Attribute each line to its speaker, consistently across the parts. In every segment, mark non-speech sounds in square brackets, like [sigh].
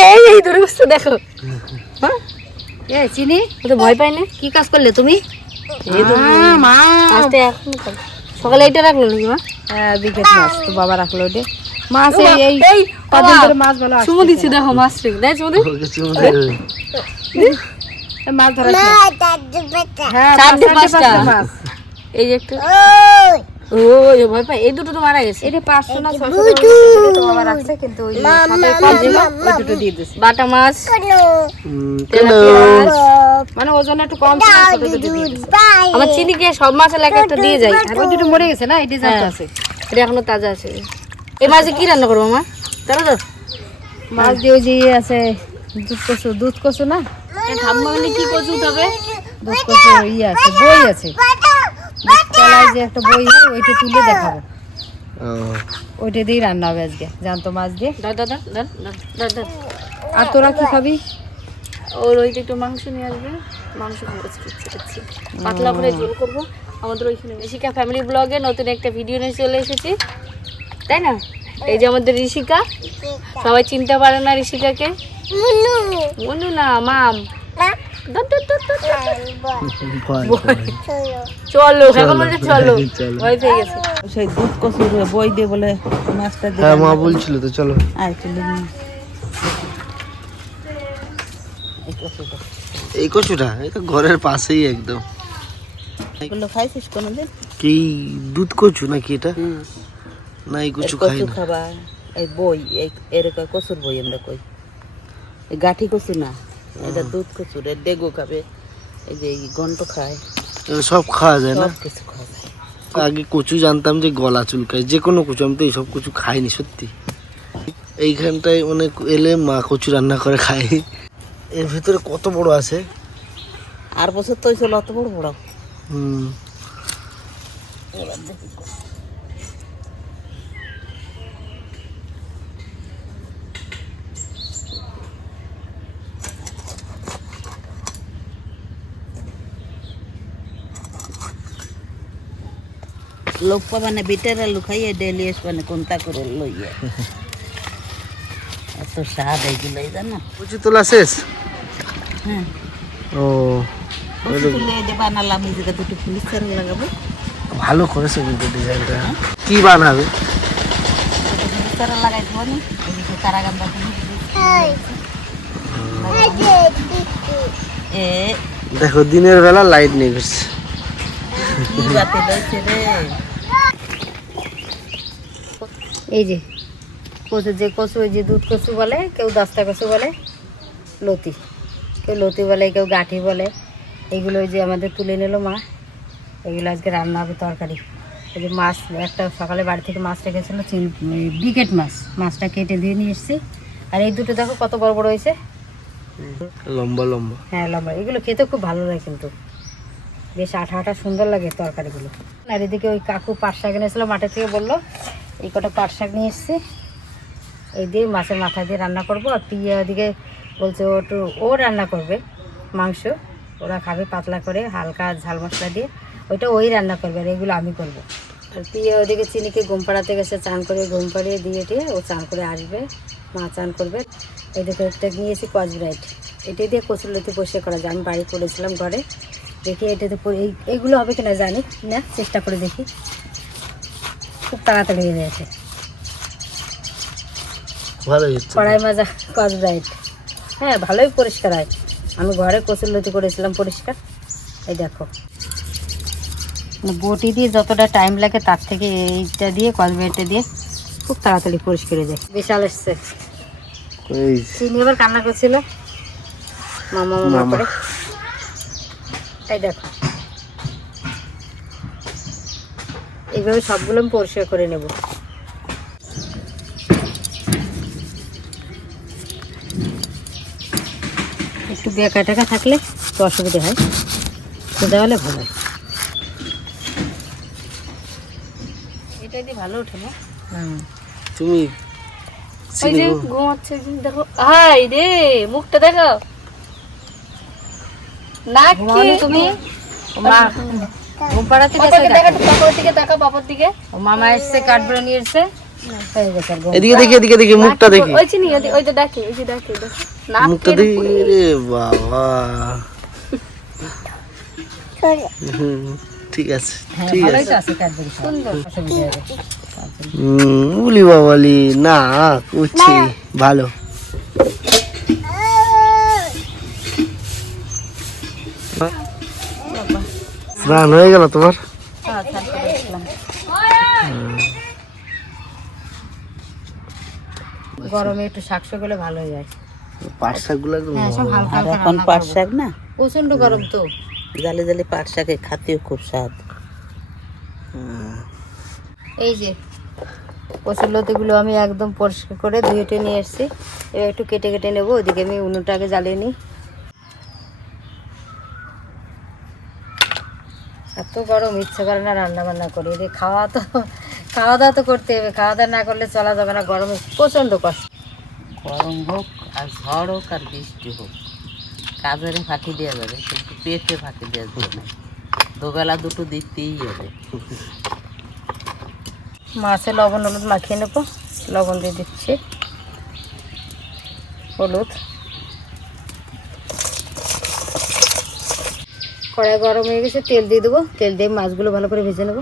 Speaker 1: এই এই ধরে বসতে দেখো। হ্যাঁ?
Speaker 2: এ চিনি?
Speaker 1: ও তো ভয় পায় না?
Speaker 2: কি কাজ করলে তুমি? মা।
Speaker 1: আস্তে সকালে এটা রাখল নাকি মা?
Speaker 2: হ্যাঁ বিকেট মাছ তো বাবা রাখল ওটা। মাছ এই এই
Speaker 1: এই
Speaker 2: কদিন ধরে মাছ ভালো।
Speaker 1: চুমু দেখো মাছ রেখে। দেয় চুমু দিই
Speaker 3: ওকে চুমু দে।
Speaker 2: মাছ ধরা হ্যাঁ পাঁচটা।
Speaker 1: পাঁচটা।
Speaker 2: মাছ।
Speaker 1: এই যে একটা। ও এই ভয় এই দুটো তো মারা গেছে।
Speaker 2: এটা পাঁচশো না রাখছে কিন্তু ওই সাথে কম ওই দুটো দিয়ে দিছে।
Speaker 1: বাটা মাছ
Speaker 2: মানে ওজন একটু কম
Speaker 1: আমার চিনিকে সব মাছের লাগে একটা দিয়ে যায়
Speaker 2: আর ওই দুটো মরে গেছে না? এই ডিজাইন
Speaker 1: হ্যাঁ।
Speaker 2: আছে।
Speaker 1: এটা এখনও তাজা আছে। এই মাছে কি রান্না করব মা? তাহলে তো।
Speaker 2: মাছ দিয়ে যে ইয়ে আছে দুধ কচু দুধ কচু না?
Speaker 1: ঠাম্মা মানে কি কচু উঠাবে?
Speaker 2: দুধ কচু ইয়ে আছে বই আছে। তলায় যে একটা বই হয় ওইটা তুলে দেখাবো। ওইটা দিয়েই রান্না হবে আজকে। জানতো মাছ দিয়ে আর তোরা কি খাবি?
Speaker 1: ওর ওইটা একটু মাংস নিয়ে আসবে। মাংস খাব পাতলা করে ঝোল করব। আমাদের ওইখানে ঋষিকা ফ্যামিলি ব্লগে নতুন একটা ভিডিও নিয়ে চলে এসেছি। তাই না? এই যে আমাদের ঋষিকা। সবাই চিনতে পারে না ঋষিকাকে। মনু না মাম। চলো এখন বলছে চলো। ভয় পেয়ে গেছে।
Speaker 2: সেই দুধ বই দিয়ে বলে মাছটা দিয়ে
Speaker 3: হ্যাঁ মা বলছিল তো চলো।
Speaker 2: আয় এই কচুটা।
Speaker 3: এটা ঘরের পাশেই একদম।
Speaker 2: এগুলো খাইছিস কোনোদিন?
Speaker 3: কি দুধ কচু নাকি এটা? না এই কচু খাই
Speaker 2: কচু
Speaker 3: না।
Speaker 2: খাবা এই বই এরকম কচুর বই আমরা কই? এই গাঠি কচু না? এটা দুধ কচুর এর ডেগো খাবে। এই যে গন্ট খায়।
Speaker 3: সব খাওয়া যায় না?
Speaker 2: কিছু খাওয়া যায়।
Speaker 3: আগে কচু জানতাম যে গলা চুলকায় যে কোনো কচু আমি তো এইসব কচু খাইনি সত্যি। এইখানটায় অনেক এলে মা কচু রান্না করে খাই এর ভিতরে কত বড় আছে?
Speaker 2: আর বছর তো অত বড় বড়।
Speaker 3: হুম
Speaker 2: লোক মানে বিটেরা লুকাইয়ে ডেলি মানে কোনটা করে লইয়ে এত স্বাদ এইগুলোই জানো?
Speaker 3: কচু তোলা শেষ?
Speaker 2: হ্যাঁ।
Speaker 3: ও
Speaker 2: বানালাম জায়গা দুটো লাগাবো।
Speaker 3: ভালো করেছে কিন্তু ডিজাইনটা। কি বানাবে? দেখো দিনের বেলা লাইট নেই বেশ
Speaker 2: কি বাতে লইছে রে এই যে কচু যে কচু ওই যে দুধ কচু বলে কেউ দস্তা কচু বলে লতি। কেউ লতি বলে কেউ গাঠি বলে। এগুলো ওই যে আমাদের তুলে নিল মা। এগুলো আজকে রান্না হবে তরকারি। এই যে মাছ একটা সকালে বাড়ি থেকে মাছ রেখেছিল চিন বিকেট মাছ। মাছটা কেটে দিয়ে নিয়ে এসেছি। আর এই দুটো দেখো কত বড় বড় হয়েছে।
Speaker 3: লম্বা লম্বা।
Speaker 2: হ্যাঁ লম্বা। এগুলো খেতে খুব ভালো লাগে কিন্তু। বেশ আঠা আঠা সুন্দর লাগে তরকারিগুলো। আর এদিকে ওই কাকু পাট শাক এনেছিল মাঠের থেকে বলল এই কটা পাট শাক নিয়ে এসছি। এই দিয়ে মাছের মাথা দিয়ে রান্না করব। আর পিয়া ওদিকে বলছে, ও একটু, ও রান্না করবে মাংস। ওরা খাবে পাতলা করে, হালকা ঝাল মশলা দিয়ে। ওইটা ওই রান্না করবে, আর এগুলো আমি করব। আর পিয়া ওদিকে চিনিকে ঘুম পাড়াতে গেছে, চান করে ঘুম পাড়িয়ে দিয়ে টিয়ে ও চান করে আসবে। মা চান করবে। এদিকে একটা নিয়েছি কচব্রাইট এটা দিয়ে কচুরলতি বসে করা যায়। আমি বাড়ি করেছিলাম ঘরে। দেখি এটাতে এই এইগুলো হবে কিনা জানি না, চেষ্টা করে দেখি। খুব তাড়াতাড়ি হয়ে গেছে। কড়াই মাজা কচব্রাইট হ্যাঁ ভালোই পরিষ্কার হয়। আমি ঘরে কচুরলতি করেছিলাম পরিষ্কার। এই দেখো। মানে বটি দিয়ে যতটা টাইম লাগে তার থেকে এইটা দিয়ে কচব্রাইটটা দিয়ে খুব তাড়াতাড়ি পরিষ্কার হয়ে যায়। বিশাল এসছে। চিনি এবার কান্না করছিল। মামা মামা
Speaker 3: মামা।
Speaker 2: করে। এই দেখো। এইভাবে সবগুলো আমি পরিষ্কার করে নেব। একটু বেকা টাকা থাকলে তো অসুবিধা হয় সেটা হলে ভালো হয়। এটা দিয়ে ভালো ওঠে না?
Speaker 3: তুমি
Speaker 1: ওই যে ঘুমাচ্ছে দেখো হাই রে মুখটা দেখো। নাক কি?
Speaker 2: তুমি? ও মা ঘুম পাড়াতে গেছে
Speaker 1: দিকে তাকা বাবার দিকে তাকা বাবার দিকে।
Speaker 2: ও মামা এসছে কাঠবেড়ে নিয়ে এসছে। গেছে আর গরম।
Speaker 3: এদিকে দেখি এদিকে দেখি মুখটা দেখি।
Speaker 1: ওই চিনি ওই ওই ডাকে ওই যে ডাকে
Speaker 3: মুখটা দেখি রে বাবা। ঠিক আছে ঠিক আছে।
Speaker 2: তো আছে ক্যাডবেরি সুন্দর। অসুবিধা হবে
Speaker 3: হুম, উলি বাবালি না। উঠছি ভালো। স্নান হয়ে গেল তোমার?
Speaker 2: আসলাম। গরমে একটু শাক হলে ভালো হয়ে যায়।
Speaker 3: পাট শাকগুলো একদম
Speaker 2: হ্যাঁ সব হালকা হালকা
Speaker 4: এখন পাট শাক না?
Speaker 2: প্রচণ্ড গরম তো।
Speaker 4: জালে জালে পাট শাকে খাতেও খুব স্বাদ।
Speaker 2: এই যে কচুর লতিগুলো আমি একদম পরিষ্কার করে ধুয়েটে নিয়ে এসেছি। এবার একটু কেটে কেটে নেব ওদিকে আমি উনুনটা আগে জ্বালিয়ে নিই। এত গরম ইচ্ছে করে না রান্না বান্না করি। এদের খাওয়া তো খাওয়া দাওয়া তো করতে হবে। খাওয়া দাওয়া না করলে চলা যাবে না। গরমে প্রচণ্ড কষ্ট।
Speaker 4: গরম হোক আর ঝড় হোক আর বৃষ্টি হোক কাজেরে ফাঁকি দেওয়া যাবে কিন্তু পেটে ফাঁকি দেওয়া যাবে না। দুবেলা দুটো দিতেই হবে।
Speaker 2: মাছে লবণ হলুদ মাখিয়ে নেব। লবণ দিয়ে দিচ্ছি। হলুদ। কড়াই গরম হয়ে গেছে, তেল দিয়ে দেবো। তেল দিয়ে মাছগুলো ভালো করে ভেজে নেব।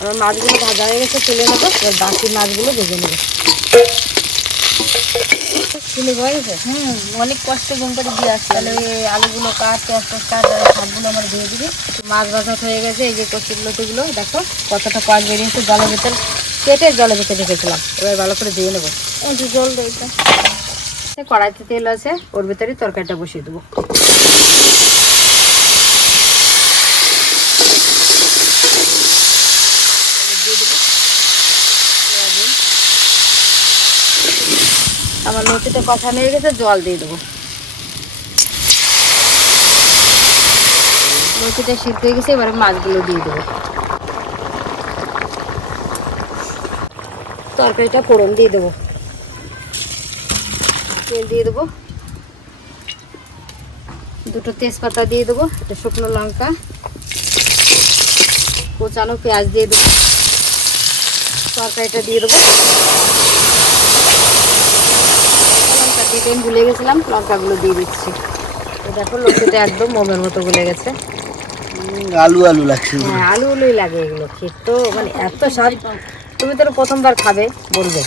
Speaker 2: আমার মাছগুলো ভাজা হয়ে গেছে, তুলে নেব। এবার বাকি মাছগুলো ভেজে নেব। তুলে গেছে
Speaker 1: হুম অনেক কষ্টে গুম করে দিয়ে আসছে।
Speaker 2: তাহলে আলুগুলো কাটতে টেয়াজ কাট আর আমার দিয়ে দিবি। মাছ ভাজা হয়ে গেছে এই যে কচুর লতিগুলো দেখো কতটা কাজ বেরিয়েছে জলের ভেতর কেটে জলের ভেতর রেখেছিলাম। এবার ভালো করে দিয়ে নেব।
Speaker 1: জল দেয় এটা।
Speaker 2: কড়াইতে তেল আছে ওর ভেতরে তরকারিটা বসিয়ে দেবো। লতিটা কষানো হয়ে গেছে জল দিয়ে দেবো। লতিটা সিদ্ধ হয়ে গেছে, এবারে মাছগুলো দিয়ে দেবো। তরকারিটা ফোড়ন দিয়ে দেবো। তেল দিয়ে দেবো। দুটো তেজপাতা দিয়ে দেবো, একটা শুকনো লঙ্কা, কোচানো পেঁয়াজ দিয়ে দেবো। তরকারিটা দিয়ে দেবো। আমি ভুলে গেছিলাম লঙ্কাগুলো দিয়ে দিচ্ছি। তো দেখো লঙ্কাটা একদম মোমের মতো গলে গেছে।
Speaker 3: আলু আলু লাগছে।
Speaker 2: হ্যাঁ আলু আলুই লাগে এগুলো খেতে তো মানে এত স্বাদ। তুমি তো প্রথমবার খাবে বলবে।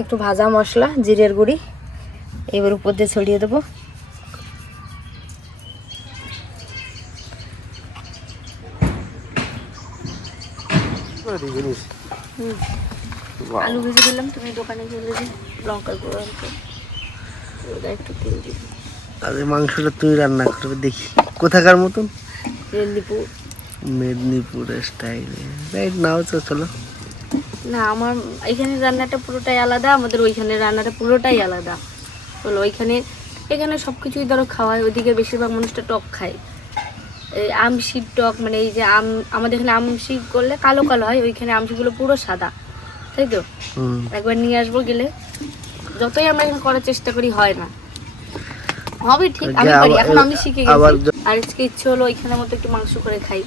Speaker 2: একটু ভাজা মশলা জিরের গুঁড়ি এবার উপর দিয়ে ছড়িয়ে দেবো।
Speaker 1: আলু ভেজে দিলাম তুমি দোকানে গেলে যে লঙ্কা গুঁড়ো একটু তেল দিবি।
Speaker 3: আর মাংসটা তুমি রান্না করবে দেখি। কোথাকার মতন?
Speaker 1: মেদিনীপুর।
Speaker 3: মেদিনীপুরের স্টাইলে রাইট নাও তো চলো।
Speaker 1: না আমার এখানে রান্নাটা পুরোটাই আলাদা আমাদের ওইখানে রান্নাটা পুরোটাই আলাদা। বলো ওইখানে এখানে সব কিছুই ধরো খাওয়ায় ওইদিকে বেশিরভাগ মানুষটা টক খায়। এই আমশির টক মানে এই যে আম আমাদের এখানে আমশি করলে কালো কালো হয় ওইখানে আমশিগুলো পুরো সাদা। তাই তো? একবার নিয়ে আসব গেলে। যতই আমরা এখানে করার চেষ্টা করি হয় না। হবে ঠিক আমি পারি এখন আমি শিখে গেছি। আর আজকে ইচ্ছে হলো এখানে মতো একটু মাংস করে খাই।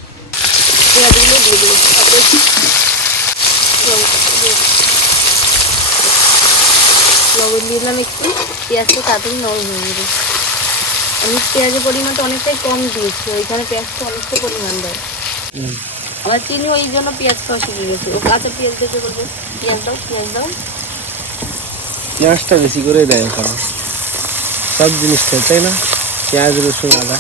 Speaker 1: লবণ দিলাম একটু পেঁয়াজটা তাড়াতাড়ি নরম হয়ে যাবে। আমি পেঁয়াজের পরিমাণটা অনেকটাই কম দিয়েছি ওইখানে পেঁয়াজটা অনেকটা পরিমাণ দেয়। আমার চিনি ওই জন্য পেঁয়াজ খাওয়া শিখে গেছে। ও কাঁচা পেঁয়াজ দেখে বলবে পেঁয়াজ দাও পেঁয়াজ দাও
Speaker 3: পেঁয়াজটা বেশি করে দেয় ওখানে। সব জিনিস জিনিসটা তাই না? পেঁয়াজ রসুন আদা।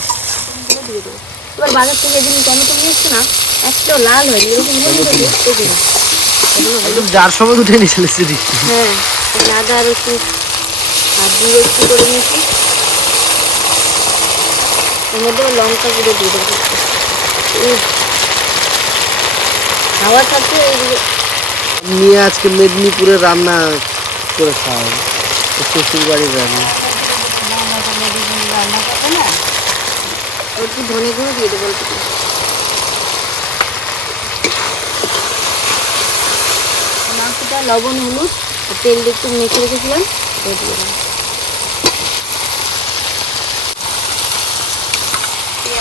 Speaker 1: এবার বাজার থেকে যেদিন টমেটো নিয়েছিলাম এত লাল হয়নি এরকম হয়ে গেছে খুবই
Speaker 3: যার সময় উঠে নিয়েছিল
Speaker 1: হ্যাঁ আদা একটু করে নিয়েছি এর মধ্যে লঙ্কা গুঁড়ো দিয়ে দেবো। খাওয়ার সাথে
Speaker 3: নিয়ে আজকে মেদিনীপুরের রান্না করে খাওয়া হবে শ্বশুর বাড়ির রান্না
Speaker 2: না
Speaker 1: একটু ধনে গুঁড়ো দিয়ে দেবো মাংসটা লবণ হলুদ আর তেল দিয়ে একটু মেখে রেখেছিলাম দিয়ে দেবো।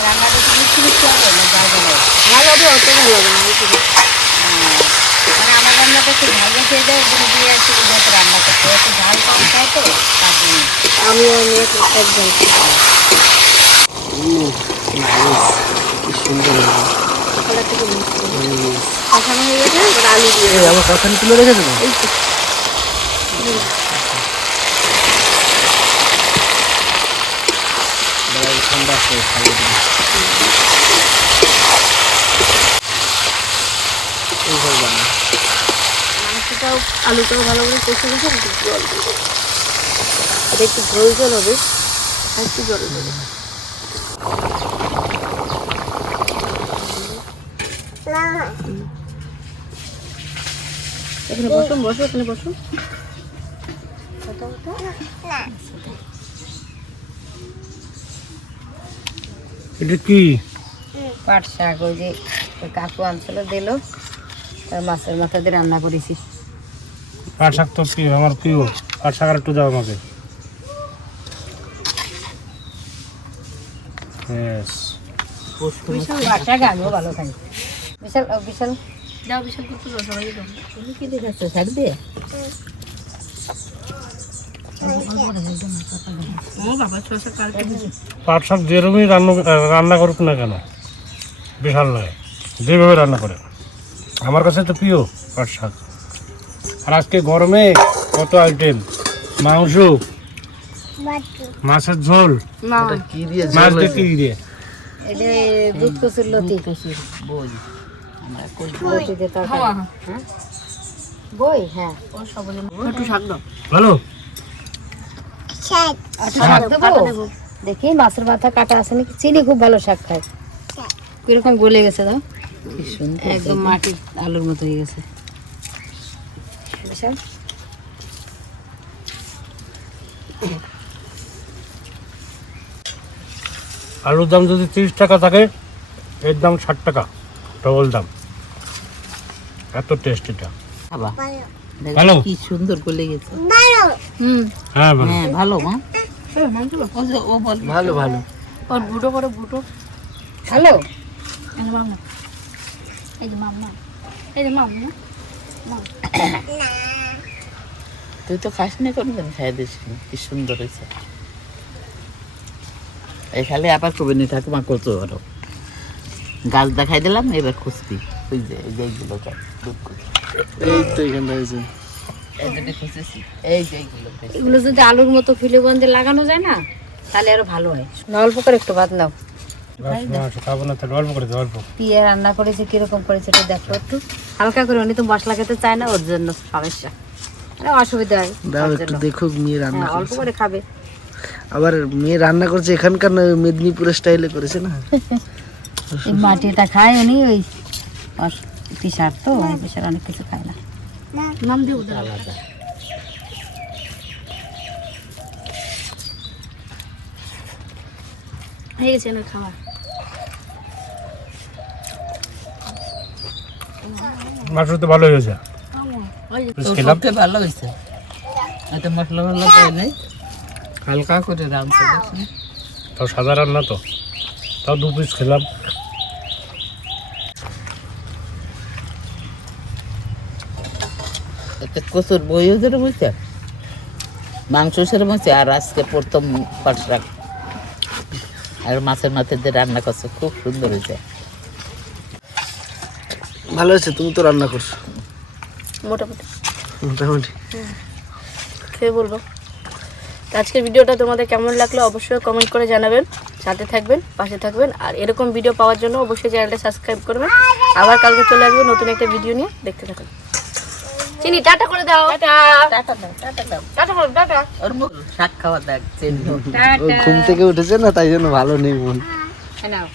Speaker 2: রান্নাটা বেশি বেশি হবে না যা যাবে
Speaker 1: ভালো হবে অত ভালো হবে না বেশি বেশি।
Speaker 2: আর আমার রান্নাটা একটু ভালো খেয়ে দেয় ওগুলো দিয়ে একটু যাতে রান্না করতে হয়। একটু ঝাল কম খায় তো তার জন্য।
Speaker 1: আমি এক- একদম।
Speaker 3: নাইস কি সুন্দর হয়েছে।
Speaker 1: কালার থেকে মিক্স করে
Speaker 3: এই,
Speaker 1: কষানো হয়ে গেছে এবার আলু দিয়ে
Speaker 3: এই আবার কষানি তুলে রেখেছো তো
Speaker 1: এই তো
Speaker 3: দাঁড়াও, ঠান্ডা আছে খাইয়ে দিই। এইভাবে বানাও।
Speaker 1: মাংসটাও আলুটাও ভালো করে কষে গেছে একটু জল দিয়ে দেবো। এটা একটু ঝোল ঝোল হবে আর একটু জল দেবো। এখানে বসুন বসো এখানে বসুন
Speaker 3: এটা কি?
Speaker 2: পাট শাক ওই যে কাকু আনছিল দিল। মাছের মাথা দিয়ে রান্না করেছি।
Speaker 5: পাট শাক তো প্রিয় আমার প্রিয়। পাট শাক আর একটু দাও আমাকে।
Speaker 2: পাট শাক আমিও ভালো খাই বিশাল। বিশাল
Speaker 1: যাও বিশাল করতে দাও সবাইকে দাও
Speaker 2: তুমি কি দেখাচ্ছ শাক দিয়ে
Speaker 1: ও বাবা ছশো কাল
Speaker 5: পাট শাক যেরকমই রান্না রান্না করুক না কেন বিশাল লাগে যেভাবে রান্না করে। আমার কাছে তো প্রিয় পাট শাক। আর আজকে গরমে কত আইটেম মাংস মাছের ঝোল।
Speaker 1: না
Speaker 3: এটা কি দিয়ে
Speaker 5: মাছ দিয়ে কি দিয়ে?
Speaker 2: হ্যাঁ? হ্যাঁ।
Speaker 5: ভালো
Speaker 2: আচ্ছা দেখি মাছের মাথা কাটা আছে নাকি? চিনি খুব ভালো শাক খায়। কীরকম গলে গেছে দাও?
Speaker 4: কি সুন্দর
Speaker 2: একদম মাটি আলুর মতো হয়ে গেছে। বিশাল
Speaker 5: আলুর দাম যদি তিরিশ টাকা থাকে এর দাম ষাট টাকা ডবল দাম। এত টেস্ট এটা। ভালো।
Speaker 4: কি সুন্দর গলে গেছে।
Speaker 1: হুম।
Speaker 5: হ্যাঁ ভালো।
Speaker 4: হ্যাঁ ভালো মা। ও বল।
Speaker 3: ভালো ভালো।
Speaker 1: ওর বুটো করো বুটো
Speaker 2: হ্যালো
Speaker 1: এই যে মামা। এই যে মামা। এই যে মামা। [coughs]
Speaker 4: তুই তো খাস না কোনদিন খাই দিস কি সুন্দর হয়েছে। এই খালি আবার কবে নি ঠাকুমা করতো আরও গাছ দেখাই দিলাম এবার খুঁজবি। ওই যে এই যে এইগুলো।
Speaker 3: এই তো এখানটা হয়েছে।
Speaker 2: এগুলো যদি আলুর মতো ফিলে গন্ধে লাগানো যায় না তাহলে আরও ভালো হয়। অল্প করে একটু ভাত নাও
Speaker 5: মাংস খাব না তাহলে অল্প করে দাও, অল্প।
Speaker 2: পিয়া রান্না করেছে কীরকম করেছে একটু দেখো একটু। হালকা করে উনি তো মশলা খেতে চায় না ওর জন্য সমস্যা। অসুবিধা হয়
Speaker 3: দাও একটু
Speaker 2: জন্য।
Speaker 3: দেখো মেয়ে রান্না
Speaker 2: হ্যাঁ অল্প করে খাবে।
Speaker 3: আবার মেয়ে রান্না করছে এখানকার না মেদিনীপুরের স্টাইলে করেছে না? [laughs]
Speaker 2: মাটিটা খায় উনি ওই পিসার তো ওই পিসার অনেক কিছু খায় না।
Speaker 1: নাম দেবো
Speaker 4: আলাদা।
Speaker 1: হয়ে গেছে না খাওয়া।
Speaker 5: তো ভালো হয়েছে।
Speaker 1: ওই যে
Speaker 5: পিস
Speaker 4: তোর
Speaker 5: খেলাম
Speaker 4: পক্ষে ভালো হয়েছে এত মশলা মশলা দেয় নাই। হালকা করে রাঁধতে
Speaker 5: তাও সাদা রান্না তো। তাও দু পিস খেলাম।
Speaker 4: এতে কচুর বইও ধরে বুঝছে মাংস সেরে বলছে আর আজকে প্রথম পাট শাক আর মাছের মাথা দিয়ে রান্না করছে খুব সুন্দর হয়েছে
Speaker 3: ভালো হয়েছে তুমি তো রান্না করছ।
Speaker 1: মোটামুটি।
Speaker 3: মোটামুটি।
Speaker 1: খেয়ে বলব। আজকের ভিডিওটা তোমাদের কেমন লাগল অবশ্যই কমেন্ট করে জানাবেন। সাথে থাকবেন পাশে থাকবেন। আর এরকম ভিডিও পাওয়ার জন্য অবশ্যই চ্যানেলটা সাবস্ক্রাইব করবেন। আবার কালকে চলে আসবে নতুন একটা ভিডিও নিয়ে। দেখতে থাকুন। চিনি টাটা করে দাও। টাটা।
Speaker 4: টাটা দাও টাটা দাও।
Speaker 1: টাটা করো টাটা।
Speaker 4: ওর মুখ শাক খাওয়া দেখছে
Speaker 3: ও ঘুম থেকে উঠেছে না তাই জন্য ভালো নেই মন।
Speaker 2: হ্যাঁ নাও।